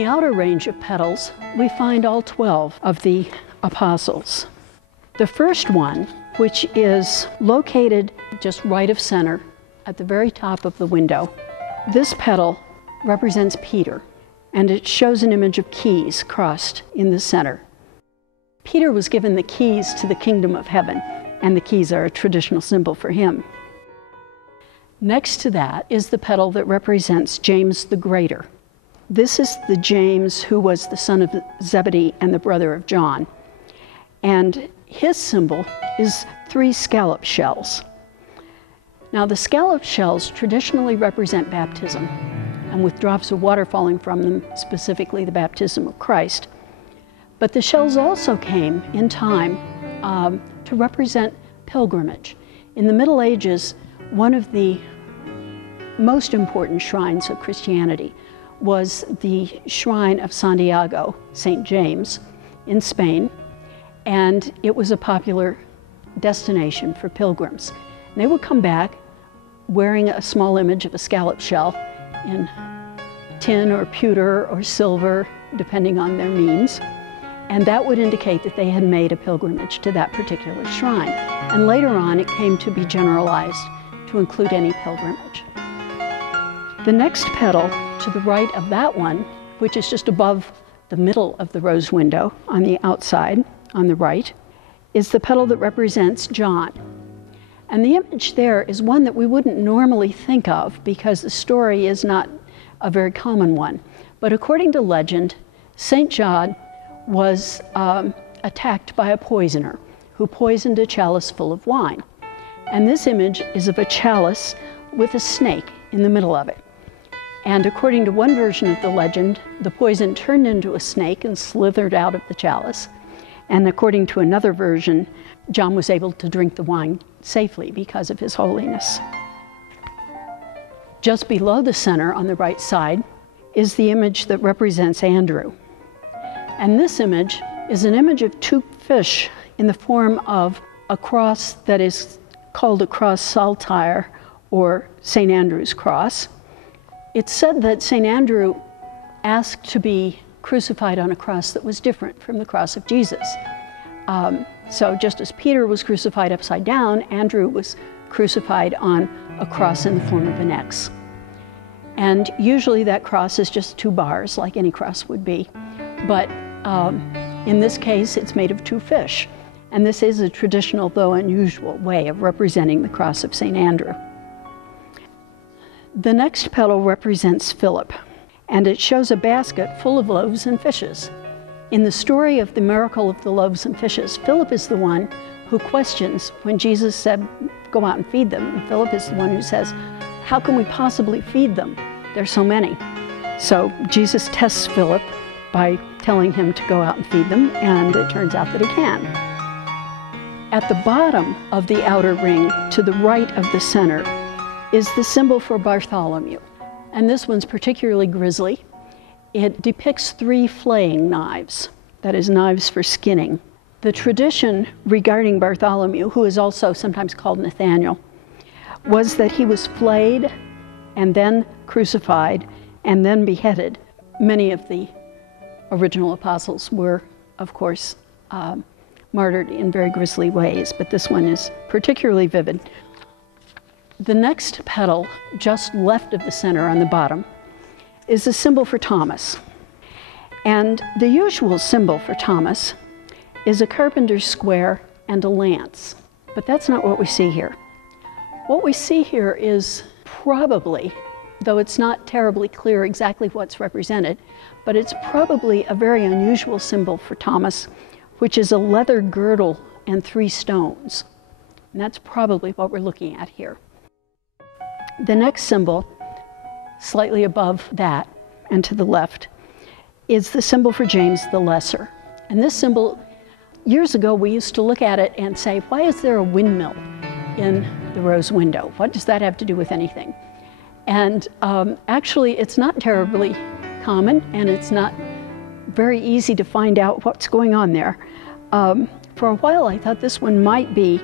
the outer range of petals, we find all 12 of the apostles. The first one, which is located just right of center at the very top of the window, this petal represents Peter, and it shows an image of keys crossed in the center. Peter was given the keys to the kingdom of heaven, and the keys are a traditional symbol for him. Next to that is the petal that represents James the Greater. This is the James who was the son of Zebedee and the brother of John. And his symbol is 3 scallop shells. Now, the scallop shells traditionally represent baptism, and with drops of water falling from them, specifically the baptism of Christ. But the shells also came in time to represent pilgrimage. In the Middle Ages, one of the most important shrines of Christianity was the shrine of Santiago, St. James, in Spain, and it was a popular destination for pilgrims. And they would come back wearing a small image of a scallop shell in tin or pewter or silver, depending on their means, and that would indicate that they had made a pilgrimage to that particular shrine. And later on, it came to be generalized to include any pilgrimage. The next petal to the right of that one, which is just above the middle of the rose window on the outside, on the right, is the petal that represents John. And the image there is one that we wouldn't normally think of because the story is not a very common one. But according to legend, St. John was attacked by a poisoner who poisoned a chalice full of wine. And this image is of a chalice with a snake in the middle of it. And according to one version of the legend, the poison turned into a snake and slithered out of the chalice. And according to another version, John was able to drink the wine safely because of his holiness. Just below the center on the right side is the image that represents Andrew. And this image is an image of 2 fish in the form of a cross that is called a cross saltire, or St. Andrew's cross. It's said that St. Andrew asked to be crucified on a cross that was different from the cross of Jesus. So just as Peter was crucified upside down, Andrew was crucified on a cross in the form of an X. And usually that cross is just 2 bars, like any cross would be. But in this case, it's made of 2 fish. And this is a traditional, though unusual, way of representing the cross of St. Andrew. The next petal represents Philip, and it shows a basket full of loaves and fishes. In the story of the miracle of the loaves and fishes, Philip is the one who questions when Jesus said, "Go out and feed them." And Philip is the one who says, "How can we possibly feed them? There's so many." So Jesus tests Philip by telling him to go out and feed them, and it turns out that he can. At the bottom of the outer ring, to the right of the center, is the symbol for Bartholomew. And this one's particularly grisly. It depicts 3 flaying knives, that is, knives for skinning. The tradition regarding Bartholomew, who is also sometimes called Nathaniel, was that he was flayed and then crucified and then beheaded. Many of the original apostles were, of course, martyred in very grisly ways, but this one is particularly vivid. The next petal, just left of the center on the bottom, is a symbol for Thomas. And the usual symbol for Thomas is a carpenter's square and a lance. But that's not what we see here. What we see here is probably, though it's not terribly clear exactly what's represented, but it's probably a very unusual symbol for Thomas, which is a leather girdle and 3 stones. And that's probably what we're looking at here. The next symbol, slightly above that and to the left, is the symbol for James the Lesser. And this symbol, years ago we used to look at it and say, why is there a windmill in the rose window? What does that have to do with anything? And actually it's not terribly common, and it's not very easy to find out what's going on there. For a while I thought this one might be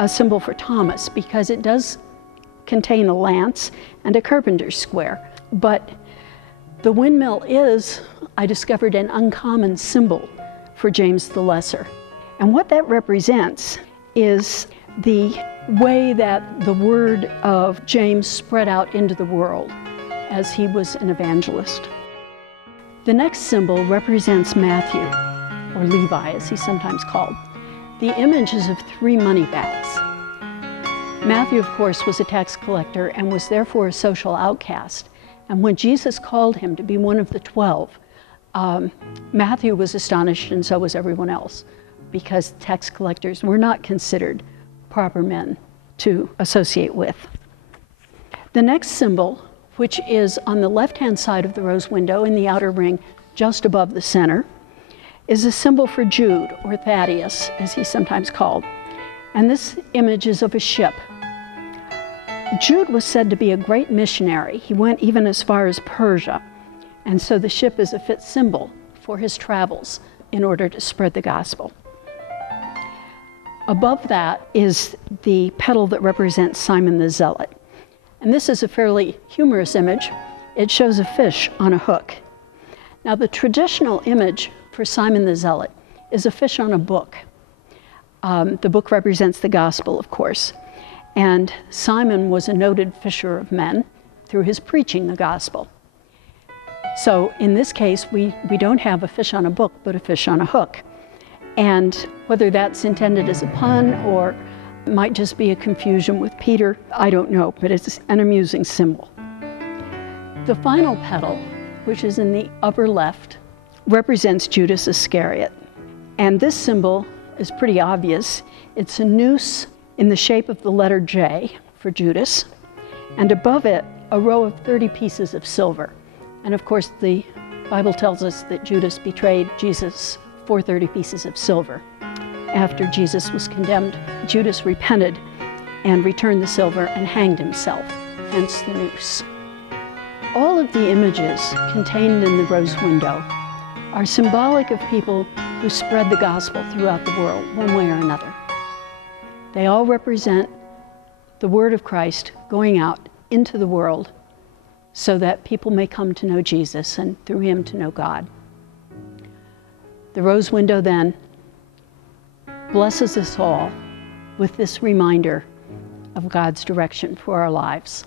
a symbol for Thomas, because it does contain a lance and a carpenter's square. But the windmill is I discovered an uncommon symbol for James the Lesser. And what that represents is the way that the word of James spread out into the world as he was an evangelist. The next symbol represents Matthew, or Levi as he's sometimes called. The image is of 3 money bags. Matthew, of course, was a tax collector and was therefore a social outcast. And when Jesus called him to be one of the 12, Matthew was astonished, and so was everyone else, because tax collectors were not considered proper men to associate with. The next symbol, which is on the left-hand side of the rose window in the outer ring, just above the center, is a symbol for Jude, or Thaddeus, as he's sometimes called. And this image is of a ship. Jude was said to be a great missionary. He went even as far as Persia. And so the ship is a fit symbol for his travels in order to spread the gospel. Above that is the petal that represents Simon the Zealot. And this is a fairly humorous image. It shows a fish on a hook. Now, the traditional image for Simon the Zealot is a fish on a book. The book represents the gospel, of course. And Simon was a noted fisher of men through his preaching the gospel. So in this case, we don't have a fish on a book, but a fish on a hook. And whether that's intended as a pun or might just be a confusion with Peter, I don't know, but it's an amusing symbol. The final petal, which is in the upper left, represents Judas Iscariot. And this symbol is pretty obvious. It's a noose in the shape of the letter J for Judas, and above it, a row of 30 pieces of silver. And of course, the Bible tells us that Judas betrayed Jesus for 30 pieces of silver. After Jesus was condemned, Judas repented and returned the silver and hanged himself, hence the noose. All of the images contained in the rose window are symbolic of people who spread the gospel throughout the world, one way or another. They all represent the word of Christ going out into the world so that people may come to know Jesus and through him to know God. The rose window then blesses us all with this reminder of God's direction for our lives.